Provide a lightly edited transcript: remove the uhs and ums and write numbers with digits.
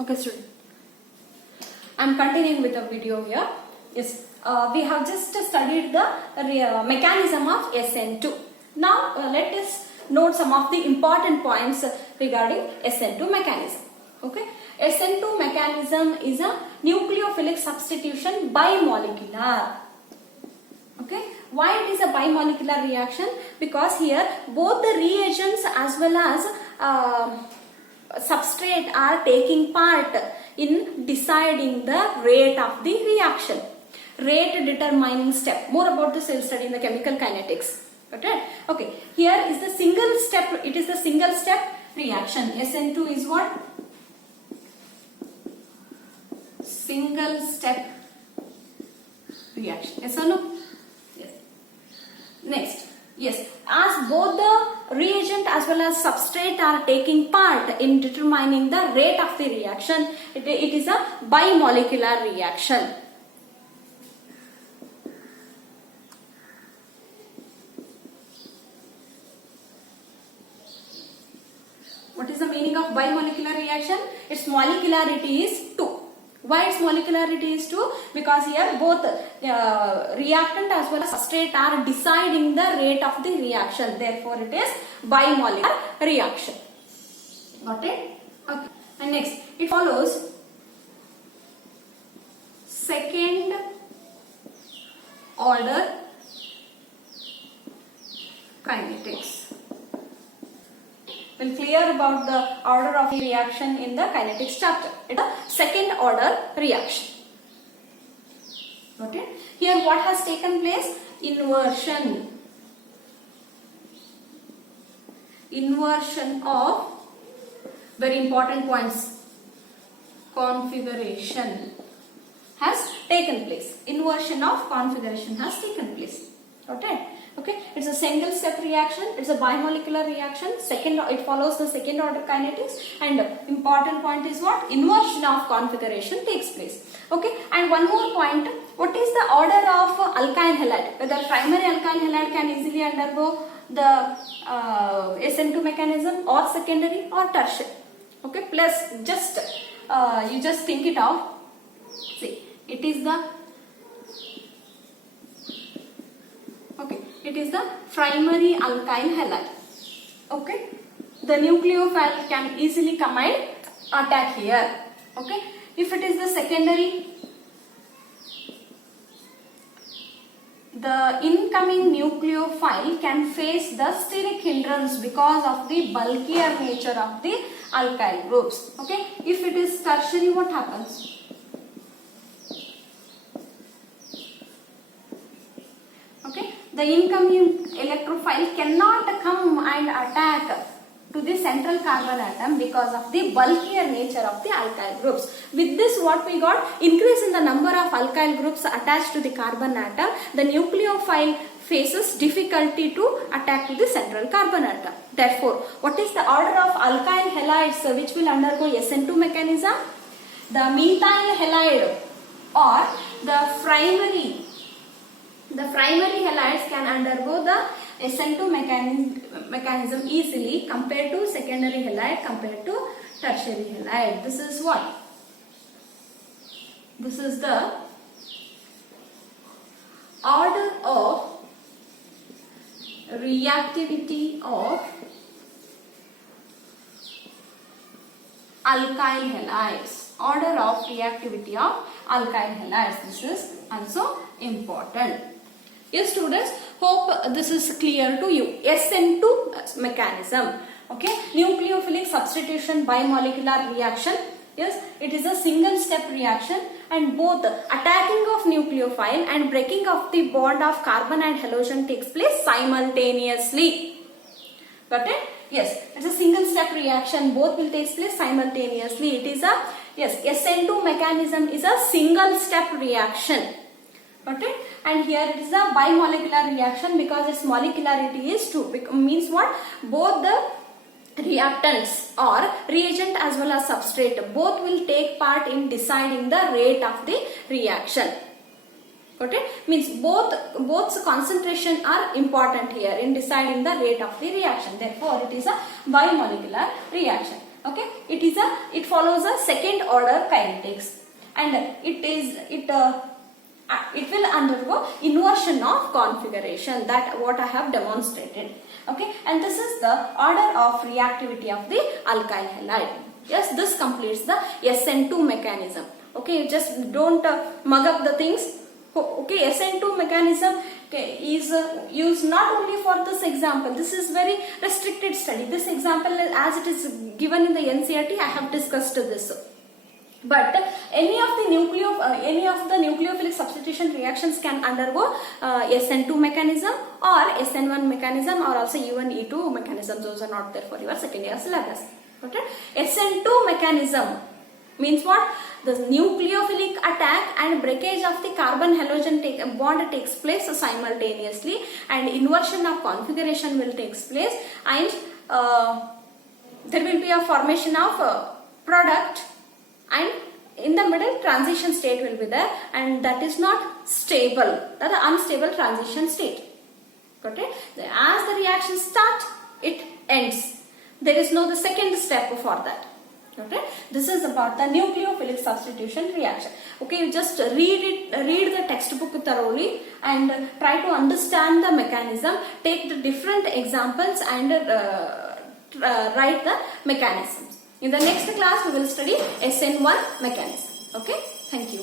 Okay, student. I'm continuing with the video here. Yes, we have just studied the mechanism of SN2. Now, let us note some of the important points regarding SN2 mechanism. Okay, SN2 mechanism is a nucleophilic substitution bimolecular. Okay, why it is a bimolecular reaction? Because here both the reagents as well as substrate are taking part in deciding the rate of the reaction. Rate determining step. More about this we'll study in the chemical kinetics. Okay. Okay. Here is the single step. It is the single step reaction. SN2 is what? Single step reaction. Yes or no? Yes. Next. Yes, as both the reagent as well as substrate are taking part in determining the rate of the reaction, it is a bimolecular reaction. What is the meaning of bimolecular reaction? Its molecularity is 2. Why its molecularity is 2? Because here both reactant as well as substrate are deciding the rate of the reaction. Therefore, it is bimolecular reaction. Got it? Okay. And next, it follows second order kinetics. We'll clear about the order of the reaction in the kinetics chapter. It's a second order reaction. Okay. Here what has taken place? Inversion. Inversion of very important points. Configuration has taken place. Inversion of configuration has taken place. Okay. Okay, it's a single step reaction, it's a bimolecular reaction, it follows the second order kinetics, and important point is what? Inversion of configuration takes place. Okay, and one more point, what is the order of alkyl halide? Whether primary alkyl halide can easily undergo the SN2 mechanism or secondary or tertiary. Okay, plus just you just think it out. See, it is the it is the primary alkyl halide. Okay, the nucleophile can easily come and attack here. Okay, if it is the secondary, the incoming nucleophile can face the steric hindrance because of the bulkier nature of the alkyl groups. Okay, if it is tertiary, what happens? The incoming electrophile cannot come and attack to the central carbon atom because of the bulkier nature of the alkyl groups. With this, what we got? Increase in the number of alkyl groups attached to the carbon atom. The nucleophile faces difficulty to attack to the central carbon atom. Therefore, what is the order of alkyl halides which will undergo SN2 mechanism? The methyl halide or the primary halides can undergo the SN2 mechanism easily compared to secondary halide, compared to tertiary halide. This is what? This is the order of reactivity of alkyl halides. Order of reactivity of alkyl halides. This is also important. Yes, students, hope this is clear to you. SN2 mechanism. Okay, nucleophilic substitution bimolecular reaction. Yes, it is a single step reaction and both attacking of nucleophile and breaking of the bond of carbon and halogen takes place simultaneously. Got it? Yes, it's a single step reaction. Both will take place simultaneously. It is a, yes, SN2 mechanism is a single step reaction. Okay, and here it is a bimolecular reaction because its molecularity is 2. Means what? Both the reactants or reagent as well as substrate both will take part in deciding the rate of the reaction. Got it? Means both concentration are important here in deciding the rate of the reaction. Therefore, it is a bimolecular reaction. Okay, it follows a second order kinetics, and it will undergo inversion of configuration, that what I have demonstrated. Okay, and this is the order of reactivity of the alkyl halide. Yes, this completes the SN2 mechanism. Okay, just don't mug up the things. Okay, SN2 mechanism is used not only for this example. This is very restricted study. This example, as it is given in the NCERT, I have discussed this. But any of the nucleophilic substitution reactions can undergo SN2 mechanism or SN1 mechanism, or also even E2 mechanism. Those are not there for your second year syllabus. Okay, SN2 mechanism means what? The nucleophilic attack and breakage of the carbon halogen bond takes place simultaneously, and inversion of configuration will take place, and there will be a formation of product, and in the middle transition state will be there, and that is not stable, that is unstable transition state. Okay, as the reaction starts, it ends. There is no the second step for that. Okay, this is about the nucleophilic substitution reaction. Okay, you just read the textbook thoroughly and try to understand the mechanism, take the different examples and write the mechanisms. In the next class we will study SN1 mechanism. Okay, thank you.